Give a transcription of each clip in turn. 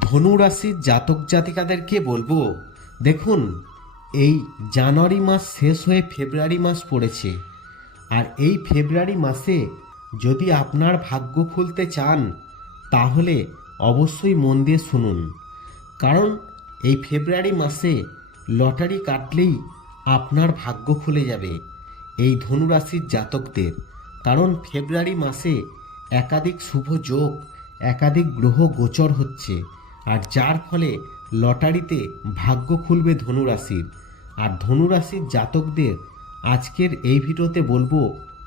ধনু রাশির জাতক জাতিকাদেরকে বলবো, দেখুন, এই জানুয়ারি মাস শেষ হয়ে ফেব্রুয়ারি মাস পড়েছে। আর এই ফেব্রুয়ারি মাসে যদি আপনার ভাগ্য খুলতে চান তাহলে অবশ্যই মন দিয়ে শুনুন। কারণ এই ফেব্রুয়ারি মাসে লটারি কাটলেই আপনার ভাগ্য খুলে যাবে এই ধনু রাশির জাতকদের। কারণ ফেব্রুয়ারি মাসে একাধিক শুভ যোগ, একাধিক গ্রহ গোচর হচ্ছে, আর যার ফলে লটারিতে ভাগ্য খুলবে ধনু রাশির। আর ধনু রাশির জাতকদের আজকের এই ভিডিওতে বলবো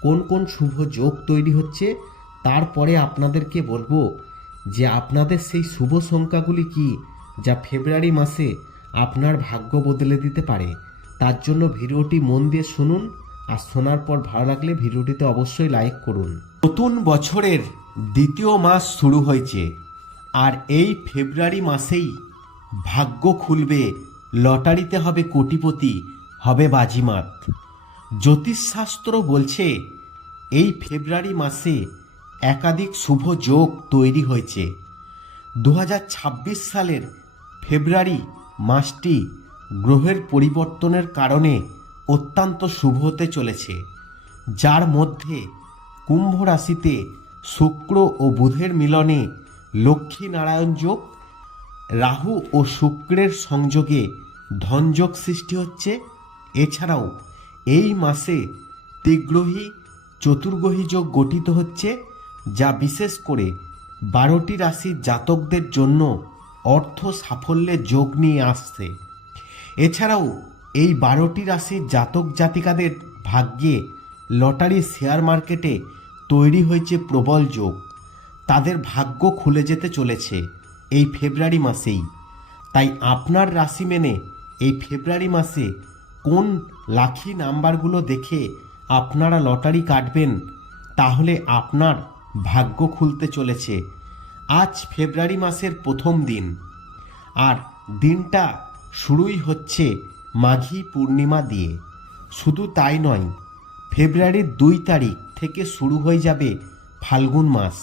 কোন কোন শুভ যোগ তৈরি হচ্ছে। তারপরে আপনাদেরকে বলবো যে আপনাদের সেই শুভ সংখ্যাগুলি কি, যা ফেব্রুয়ারি মাসে আপনার ভাগ্য বদলে দিতে পারে। তার জন্য ভিডিওটি মন দিয়ে শুনুন, আর শোনার পর ভালো লাগলে ভিডিওটিতে অবশ্যই লাইক করুন। নতুন বছরের দ্বিতীয় মাস শুরু হয়েছে, আর এই ফেব্রুয়ারি মাসেই ভাগ্য খুলবে, লটারিতে হবে কোটিপতি, হবে বাজিমাত। জ্যোতিষশাস্ত্র বলছে এই ফেব্রুয়ারি মাসে একাধিক শুভ যোগ তৈরি হয়েছে। 2026 সালের ফেব্রুয়ারি মাসটি গ্রহের পরিবর্তনের কারণে অত্যন্ত শুভ হতে চলেছে, যার মধ্যে কুম্ভ রাশিতে শুক্র ও বুধের মিলনে লক্ষ্মী নারায়ণ যোগ, রাহু ও শুক্রের সংযোগে ধনযোগ সৃষ্টি হচ্ছে। এছাড়াও এই মাসে ত্রিগ্রহী চতুর্গ্রহী যোগ গঠিত হচ্ছে, যা বিশেষ করে 12টি রাশির জাতকদের জন্য অর্থ সাফল্যের যোগ নিয়ে আসছে। এছাড়াও এই 12টি রাশির জাতক জাতিকাদের ভাগ্যে লটারি শেয়ার মার্কেটে তৈরি হয়েছে প্রবল যোগ। তাদের ভাগ্য খুলে যেতে চলেছে এই ফেব্রুয়ারি মাসেই। তাই আপনার রাশি মেনে এই ফেব্রুয়ারি মাসে কোন লাকি নাম্বারগুলো দেখে আপনারা লটারি কাটবেন, তাহলে আপনার ভাগ্য খুলতে চলেছে। আজ ফেব্রুয়ারি মাসের প্রথম দিন, আর দিনটা শুরুই হচ্ছে মাঘী পূর্ণিমা দিয়ে। শুধু তাই নয়, ফেব্রুয়ারির 2 তারিখ থেকে শুরু হয়ে যাবে ফাল্গুন মাস।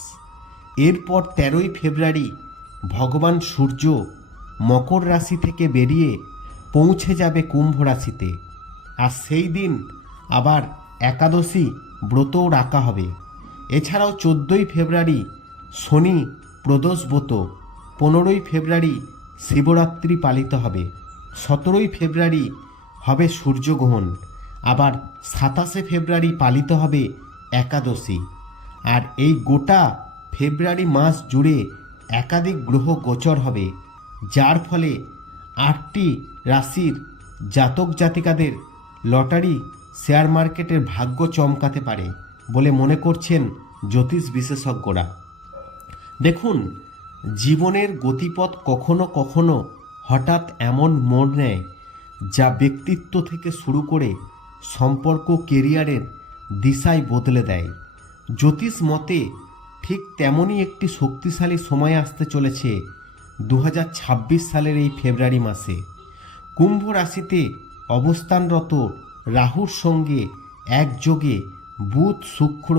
এরপর 13ই ফেব্রুয়ারি ভগবান সূর্য মকর রাশি থেকে বেরিয়ে পৌঁছে যাবে কুম্ভ রাশিতে। আর সেই দিন আবার একাদশী ব্রতও রাখা হবে। এছাড়াও 14ই ফেব্রুয়ারি শনি প্রদোষ ব্রত, 15ই ফেব্রুয়ারি শিবরাত্রি পালিত হবে, 17ই ফেব্রুয়ারি হবে সূর্যগ্রহণ, আবার 27শে ফেব্রুয়ারি পালিত হবে একাদশী। আর এই গোটা ফেব্রুয়ারি মাস জুড়ে একাধিক গ্রহ গোচর হবে, যার ফলে 8টি রাশির জাতক জাতিকাদের লটারি শেয়ার মার্কেটের ভাগ্য চমকাতে পারে বলে মনে করছেন জ্যোতিষ বিশেষজ্ঞরা। দেখুন, জীবনের গতিপথ কখনো কখনো হঠাৎ এমন মোড় নেয় যা ব্যক্তিত্ব থেকে শুরু করে সম্পর্ক, কেরিয়ারের দিশাই বদলে দেয়। জ্যোতিষ মতে ঠিক তেমনই একটি শক্তিশালী সময় আসতে চলেছে 2026 সালের এই ফেব্রুয়ারি মাসে। কুম্ভ রাশিতে অবস্থানরত রাহুর সঙ্গে একযোগে বুধ, শুক্র,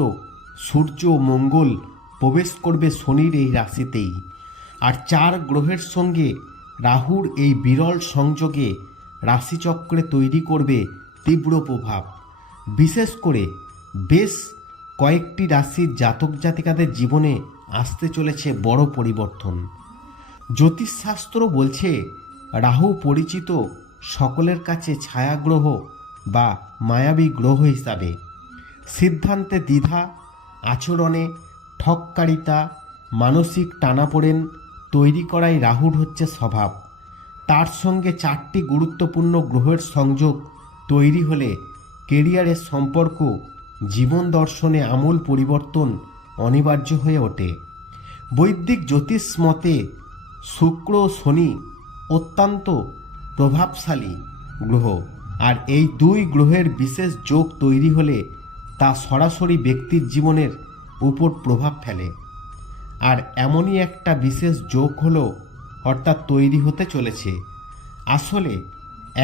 সূর্য, মঙ্গল প্রবেশ করবে শনির এই রাশিতেই। আর 4 গ্রহের সঙ্গে রাহুর এই বিরল সংযোগে রাশিচক্রে তৈরি করবে তীব্র প্রভাব। বিশেষ করে বেশ কয়েকটি রাশির জাতক জাতিকাদের জীবনে আসতে চলেছে বড় পরিবর্তন। জ্যোতিষশাস্ত্র বলছে রাহু পরিচিত সকলের কাছে ছায়াগ্রহ বা মায়াবী গ্রহ হিসাবে। সিদ্ধান্তে দ্বিধা, আচরণে ঠককারিতা, মানসিক টানাপোড়েন তৈরি করাই রাহুর হচ্ছে স্বভাব। তার সঙ্গে 4টি গুরুত্বপূর্ণ গ্রহের সংযোগ তৈরি হলে কেরিয়ারের সম্পর্ক, জীবন দর্শনে আমূল পরিবর্তন অনিবার্য হয়ে ওঠে। বৈদিক জ্যোতিষ মতে শুক্র ও শনি অত্যন্ত প্রভাবশালী গ্রহ, আর এই 2 গ্রহের বিশেষ যোগ তৈরি হলে তা সরাসরি ব্যক্তির জীবনের উপর প্রভাব ফেলে। আর এমনই একটা বিশেষ যোগ হলো অর্থাৎ তৈরি হতে চলেছে। আসলে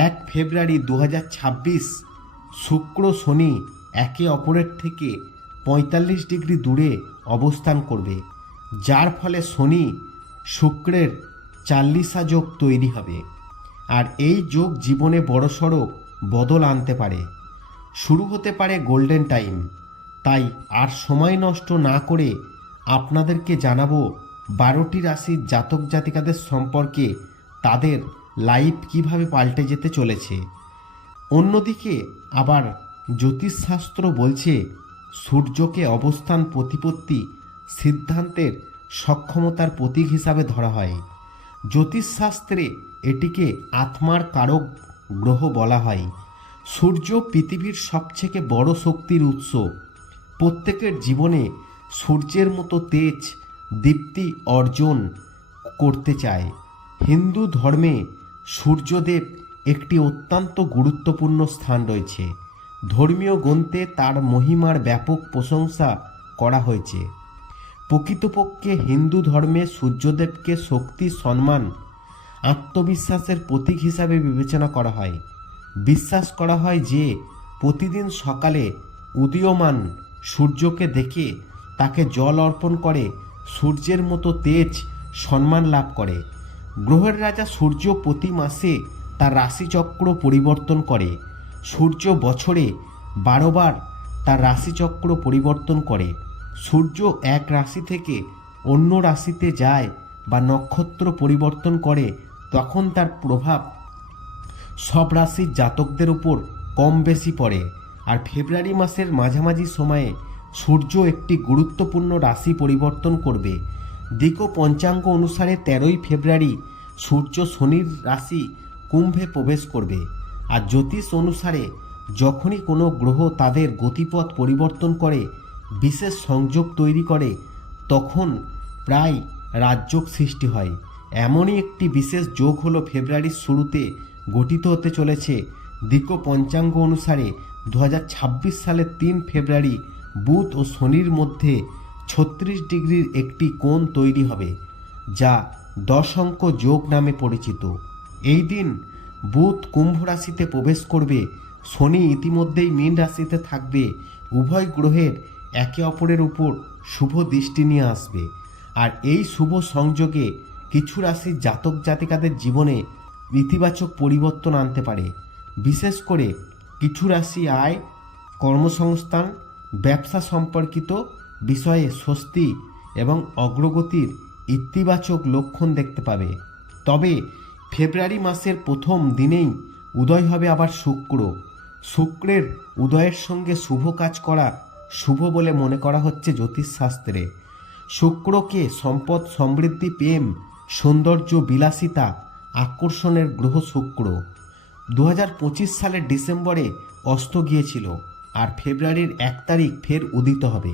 1 ফেব্রুয়ারি 2026 শুক্র শনি একে অপরের থেকে 45 ডিগ্রি দূরে অবস্থান করবে, যার ফলে শনি শুক্রের চাল্লিশা যোগ তৈরি হবে। আর এই যোগ জীবনে বড়সড় বদল আনতে পারে। শুরু হতে পারে গোল্ডেন টাইম। তাই আর সময় নষ্ট না করে আপনাদেরকে জানাবো 12টি রাশির জাতক জাতিকাদের সম্পর্কে, তাদের লাইফ কিভাবে পাল্টে যেতে চলেছে। অন্যদিকে আবার জ্যোতিষশাস্ত্র বলছে সূর্যকে অবস্থান প্রতিপত্তি সিদ্ধান্তের সক্ষমতার প্রতীক হিসাবে ধরা হয়। জ্যোতিষশাস্ত্রে এটিকে আত্মার কারক গ্রহ বলা হয়। সূর্য পৃথিবীর সবথেকে বড় শক্তির উৎস। প্রত্যেকের জীবনে সূর্যের মতো তেজ দীপ্তি অর্জন করতে চায়। হিন্দু ধর্মে সূর্যদেব একটি অত্যন্ত গুরুত্বপূর্ণ স্থান রয়েছে। ধর্মীয় গ্রন্থে তার মহিমার ব্যাপক প্রশংসা করা হয়েছে। প্রকৃতপক্ষে হিন্দু ধর্মে সূর্যদেবকে শক্তি, সম্মান, আত্মবিশ্বাসের প্রতীক হিসাবে বিবেচনা করা হয়। বিশ্বাস করা হয় যে প্রতিদিন সকালে উদীয়মান সূর্যকে দেখে তাকে জল অর্পণ করে সূর্যের মতো তেজ সম্মান লাভ করে। গ্রহের রাজা সূর্য প্রতি মাসে তার রাশিচক্র পরিবর্তন করে। সূর্য বছরে 12 বার তার রাশিচক্র পরিবর্তন করে। সূর্য এক রাশি থেকে অন্য রাশিতে যায় বা নক্ষত্র পরিবর্তন করে, তখন তার প্রভাব সব রাশির জাতকদের উপর কম বেশি পড়ে। আর ফেব্রুয়ারি মাসের মাঝামাঝি সময়ে সূর্য একটি গুরুত্বপূর্ণ রাশি পরিবর্তন করবে। দিক পঞ্চাঙ্গ অনুসারে 13ই ফেব্রুয়ারি সূর্য শনির রাশি কুম্ভে প্রবেশ করবে। আর জ্যোতিষ অনুসারে যখনই কোনো গ্রহ তাদের গতিপথ পরিবর্তন করে, বিশেষ সংযোগ তৈরি করে, তখন প্রায় রাজযোগ সৃষ্টি হয়। এমনই একটি বিশেষ যোগ হলো ফেব্রুয়ারির শুরুতে গঠিত হতে চলেছে। দিক পঞ্চাঙ্গ অনুসারে 2026 সালের 3 ফেব্রুয়ারি বুধ ও শনির মধ্যে 36 ডিগ্রির একটি কোণ তৈরি হবে, যা 10 অঙ্ক যোগ নামে পরিচিত। এই দিন বুধ কুম্ভ রাশিতে প্রবেশ করবে, শনি ইতিমধ্যেই মীন রাশিতে থাকবে। উভয় গ্রহের একে অপরের উপর শুভ দৃষ্টি নিয়ে আসবে। আর এই শুভ সংযোগে কিছু রাশির জাতক জাতিকাদের জীবনে ইতিবাচক পরিবর্তন আনতে পারে। বিশেষ করে কিছু রাশি আয়, কর্মসংস্থান, ব্যবসা সম্পর্কিত বিষয়ে স্বস্তি এবং অগ্রগতির ইতিবাচক লক্ষণ দেখতে পাবে। তবে ফেব্রুয়ারি মাসের প্রথম দিনেই উদয় হবে আবার শুক্র। শুক্রের উদয়ের সঙ্গে শুভ কাজ করা শুভ বলে মনে করা হচ্ছে জ্যোতিষশাস্ত্রে। শুক্রকে সম্পদ, সমৃদ্ধি, প্রেম, সৌন্দর্য, বিলাসিতা, আকর্ষণের গ্রহ শুক্র 2025 সালের ডিসেম্বরে অস্ত গিয়েছিল, আর ফেব্রুয়ারির 1 তারিখ ফের উদিত হবে।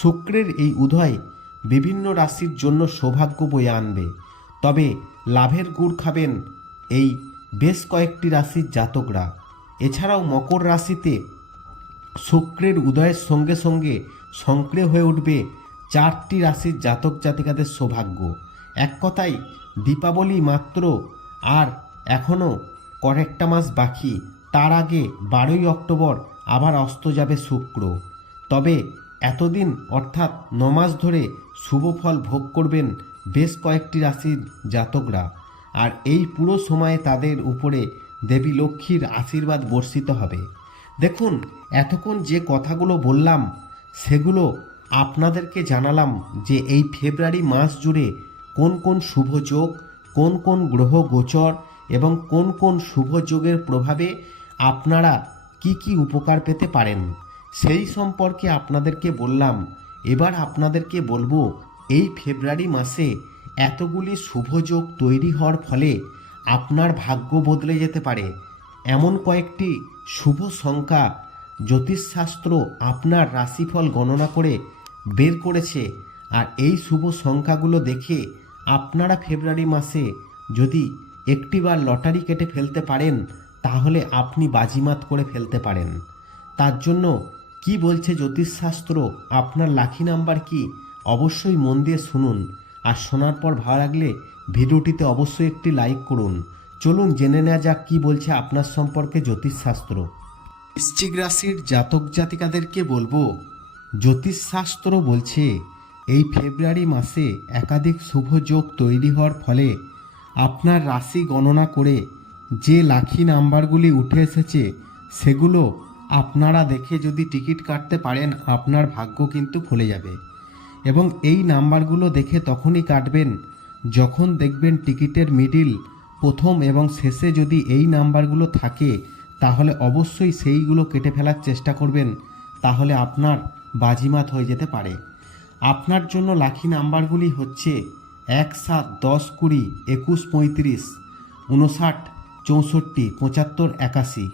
শুক্রের এই উদয় বিভিন্ন রাশির জন্য সৌভাগ্য বয়ে আনবে। তবে লাভের গুড় খাবেন এই বেশ কয়েকটি রাশির জাতকরা। এছাড়াও মকর রাশিতে শুক্রের উদয়ের সঙ্গে সঙ্গে সক্রিয় হয়ে উঠবে 4টি রাশির জাতক জাতিকাদের সৌভাগ্য। এক কথায় দীপাবলি মাত্র, আর এখনও কয়েকটা মাস বাকি। তার আগে 12ই অক্টোবর আবার অস্ত যাবে শুক্র। তবে এতদিন অর্থাৎ 9 মাস ধরে শুভ ফল ভোগ করবেন বেশ কয়েকটি রাশির জাতকরা। আর এই পুরো সময়ে তাদের উপরে দেবী লক্ষ্মীর আশীর্বাদ বর্ষিত হবে। দেখুন, এতক্ষণ যে কথাগুলো বললাম সেগুলো আপনাদেরকে জানালাম যে এই ফেব্রুয়ারি মাস জুড়ে কোন কোন শুভ যোগ, কোন কোন গ্রহ গোচর এবং কোন কোন শুভ যোগের প্রভাবে আপনারা কি কি উপকার পেতে পারেন, সেই সম্পর্কে আপনাদেরকে বললাম। এবার আপনাদেরকে বলবো, এই ফেব্রুয়ারি মাসে এতগুলি শুভ যোগ তৈরি হওয়ার ফলে আপনার ভাগ্য বদলে যেতে পারে। এমন কয়েকটি শুভ সংখ্যা জ্যোতিষশাস্ত্র আপনার রাশিফল গণনা করে বের করেছে। আর এই শুভ সংখ্যাগুলো দেখে আপনারা ফেব্রুয়ারি মাসে যদি একটিবার লটারি কেটে ফেলতে পারেন, তাহলে আপনি বাজিমাত করে ফেলতে পারেন। তার জন্য কি বলছে জ্যোতিষশাস্ত্র, আপনার লাকি নাম্বার কি, অবশ্যই মন দিয়ে শুনুন। আর শোনার পর ভালো লাগলে ভিডিওটিতে অবশ্যই একটি লাইক করুন। চলুন জেনে নেওয়া যাক কি বলছে আপনার সম্পর্কে জ্যোতিষশাস্ত্র। বৃশ্চিক রাশির জাতক জাতিকাদেরকে বলবো, জ্যোতিষশাস্ত্র বলছে এই ফেব্রুয়ারি মাসে একাধিক শুভ যোগ তৈরি হওয়ার ফলে আপনার রাশি গণনা করে যে লাকি নাম্বারগুলি উঠে এসেছে সেগুলো আপনারা দেখে যদি টিকিট কাটতে পারেন আপনার ভাগ্য কিন্তু খুলে যাবে। এবং এই নাম্বারগুলো দেখে তখনই কাটবেন যখন দেখবেন টিকিটের মিডিল, প্রথম এবং শেষে যদি এই নাম্বারগুলো থাকে তাহলে অবশ্যই সেইগুলো কেটে ফেলার চেষ্টা করবেন, তাহলে আপনার বাজিমাত হয়ে যেতে পারে। আপনার জন্য লাকি নাম্বারগুলি হচ্ছে 1, 7, 10, 20, 21, 35, 59, 64, 75, 81।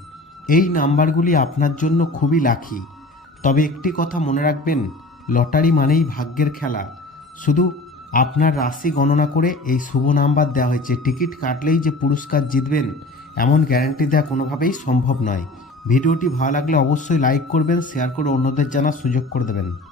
এই নাম্বারগুলি আপনার জন্য খুবই লাকি। তবে একটি কথা মনে রাখবেন, লটারি মানেই ভাগ্যের খেলা। শুধু আপনার রাশি গণনা করে এই শুভ নাম্বার দেওয়া হয়েছে, টিকিট কাটলেই যে পুরস্কার জিতবেন এমন গ্যারান্টি দেওয়া কোনোভাবেই সম্ভব নয়। ভিডিওটি ভালো লাগলে অবশ্যই লাইক করবেন, শেয়ার করে অন্যদের জানার সুযোগ করে দেবেন।